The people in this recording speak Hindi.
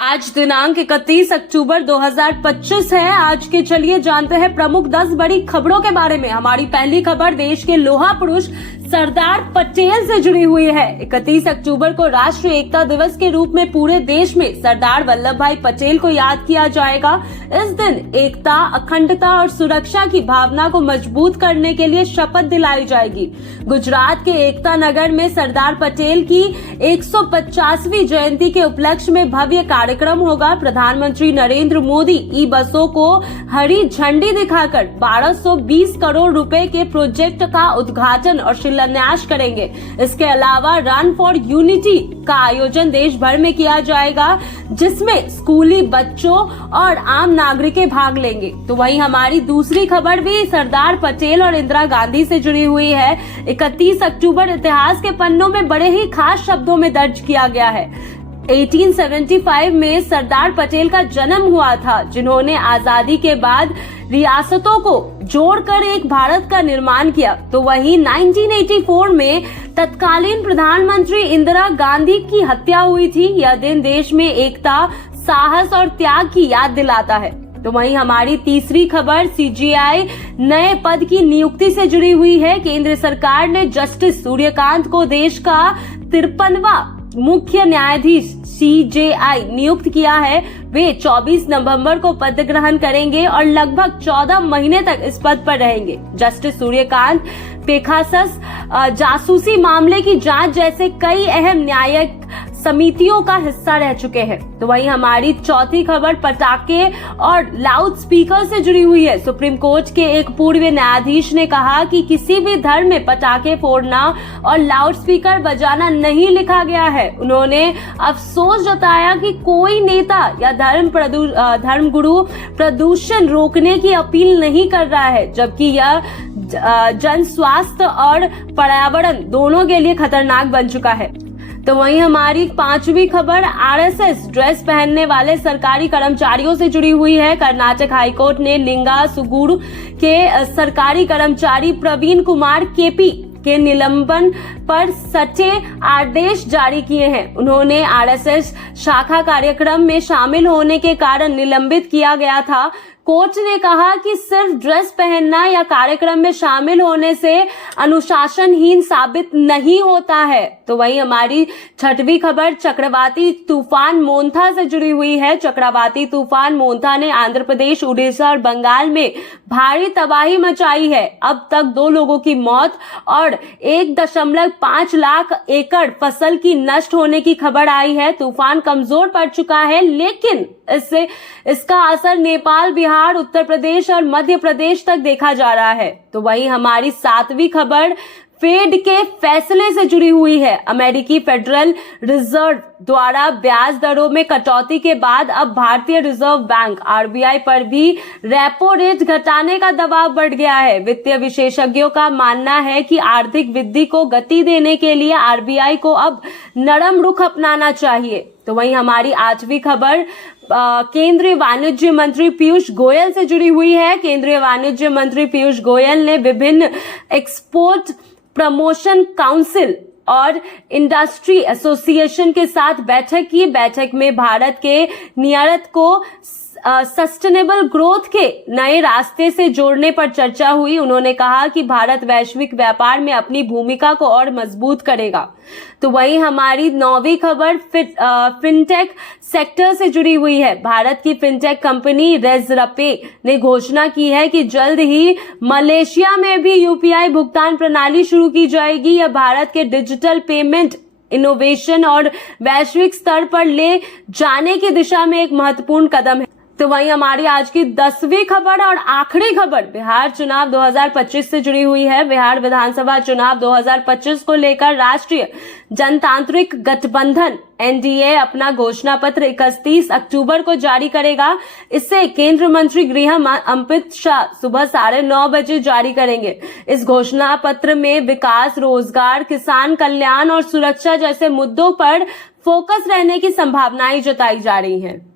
आज दिनांक 31 अक्टूबर 2025 है। आज के चलिए जानते हैं प्रमुख 10 बड़ी खबरों के बारे में। हमारी पहली खबर देश के लोहा पुरुष सरदार पटेल से जुड़ी हुई है। 31 अक्टूबर को राष्ट्रीय एकता दिवस के रूप में पूरे देश में सरदार वल्लभ भाई पटेल को याद किया जाएगा। इस दिन एकता, अखंडता और सुरक्षा की भावना को मजबूत करने के लिए शपथ दिलाई जाएगी। गुजरात के एकता नगर में सरदार पटेल की 150वीं जयंती के उपलक्ष्य में भव्य कार्यक्रम होगा। प्रधानमंत्री नरेंद्र मोदी ई बसों को हरी झंडी दिखाकर 1220 करोड़ रुपए के प्रोजेक्ट का उद्घाटन और शिलान्यास करेंगे। इसके अलावा रन फॉर यूनिटी का आयोजन देश भर में किया जाएगा, जिसमें स्कूली बच्चों और आम नागरिकें भाग लेंगे। तो वहीं हमारी दूसरी खबर भी सरदार पटेल और इंदिरा गांधी से जुड़ी हुई है। 31 अक्टूबर इतिहास के पन्नों में बड़े ही खास शब्दों में दर्ज किया गया है। 1875 में सरदार पटेल का जन्म हुआ था, जिन्होंने आजादी के बाद रियासतों को जोड़कर एक भारत का निर्माण किया। तो वहीं 1984 में तत्कालीन प्रधानमंत्री इंदिरा गांधी की हत्या हुई थी। यह दिन देश में एकता, साहस और त्याग की याद दिलाता है। तो वहीं हमारी तीसरी खबर सीजेआई नए पद की नियुक्ति से जुड़ी हुई है। केंद्र सरकार ने जस्टिस सूर्यकांत को देश का 53वां मुख्य न्यायाधीश सीजेआई नियुक्त किया है। वे 24 नवंबर को पद ग्रहण करेंगे और लगभग 14 महीने तक इस पद पर रहेंगे। जस्टिस सूर्यकांत पेगासस जासूसी मामले की जांच जैसे कई अहम न्यायिक समितियों का हिस्सा रह चुके हैं। तो वहीं हमारी चौथी खबर पटाखे और लाउड स्पीकर से जुड़ी हुई है। सुप्रीम कोर्ट के एक पूर्व न्यायाधीश ने कहा कि किसी भी धर्म में पटाखे फोड़ना और लाउड स्पीकर बजाना नहीं लिखा गया है। उन्होंने अफसोस जताया कि कोई नेता या धर्मगुरु प्रदूषण रोकने की अपील नहीं कर रहा है, जबकि यह जन स्वास्थ्य और पर्यावरण दोनों के लिए खतरनाक बन चुका है। तो वहीं हमारी पांचवी खबर आरएसएस ड्रेस पहनने वाले सरकारी कर्मचारियों से जुड़ी हुई है। कर्नाटक हाईकोर्ट ने लिंगासुगुरु के सरकारी कर्मचारी प्रवीण कुमार केपी के निलंबन पर सटे आदेश जारी किए हैं। उन्होंने आरएसएस शाखा कार्यक्रम में शामिल होने के कारण निलंबित किया गया था। कोर्ट ने कहा कि सिर्फ ड्रेस पहनना या कार्यक्रम में शामिल होने से अनुशासनहीन साबित नहीं होता है। तो वहीं हमारी छठवीं खबर चक्रवाती तूफान मोंथा से जुड़ी हुई है। चक्रवाती तूफान मोंथा ने आंध्र प्रदेश, उड़ीसा और बंगाल में भारी तबाही मचाई है। अब तक 2 लोगों की मौत और 1.5 लाख एकड़ फसल की नष्ट होने की खबर आई है। तूफान कमजोर पड़ चुका है, लेकिन इसका असर नेपाल, बिहार, उत्तर प्रदेश और मध्य प्रदेश तक देखा जा रहा है। तो वहीं हमारी 7वीं खबर फेड के फैसले से जुड़ी हुई है। अमेरिकी फेडरल रिजर्व द्वारा ब्याज दरों में कटौती के बाद अब भारतीय रिजर्व बैंक आरबीआई पर भी रेपो रेट घटाने का दबाव बढ़ गया है। वित्तीय विशेषज्ञों का मानना है कि आर्थिक वृद्धि को गति देने के लिए आरबीआई को अब नरम रुख अपनाना चाहिए। तो वहीं हमारी 8वीं खबर केंद्रीय वाणिज्य मंत्री पीयूष गोयल से जुड़ी हुई है। केंद्रीय वाणिज्य मंत्री पीयूष गोयल ने विभिन्न एक्सपोर्ट प्रमोशन काउंसिल और इंडस्ट्री एसोसिएशन के साथ बैठक की। बैठक में भारत के निर्यात को सस्टेनेबल ग्रोथ के नए रास्ते से जोड़ने पर चर्चा हुई। उन्होंने कहा कि भारत वैश्विक व्यापार में अपनी भूमिका को और मजबूत करेगा। तो वहीं हमारी 9वीं खबर फिनटेक सेक्टर से जुड़ी हुई है। भारत की फिनटेक कंपनी रेजरपे ने घोषणा की है कि जल्द ही मलेशिया में भी यूपीआई भुगतान प्रणाली शुरू की जाएगी। यह भारत के डिजिटल पेमेंट इनोवेशन और वैश्विक स्तर पर ले जाने की दिशा में एक महत्वपूर्ण कदम है। तो वहीं हमारी आज की 10वीं खबर और आखिरी खबर बिहार चुनाव 2025 से जुड़ी हुई है। बिहार विधानसभा चुनाव 2025 को लेकर राष्ट्रीय जनतांत्रिक गठबंधन एनडीए अपना घोषणा पत्र 31 अक्टूबर को जारी करेगा। इसे केंद्रीय मंत्री गृह अमित शाह सुबह 9:30 बजे जारी करेंगे। इस घोषणा पत्र में विकास, रोजगार, किसान कल्याण और सुरक्षा जैसे मुद्दों पर फोकस रहने की संभावनाएं जताई जा रही हैं।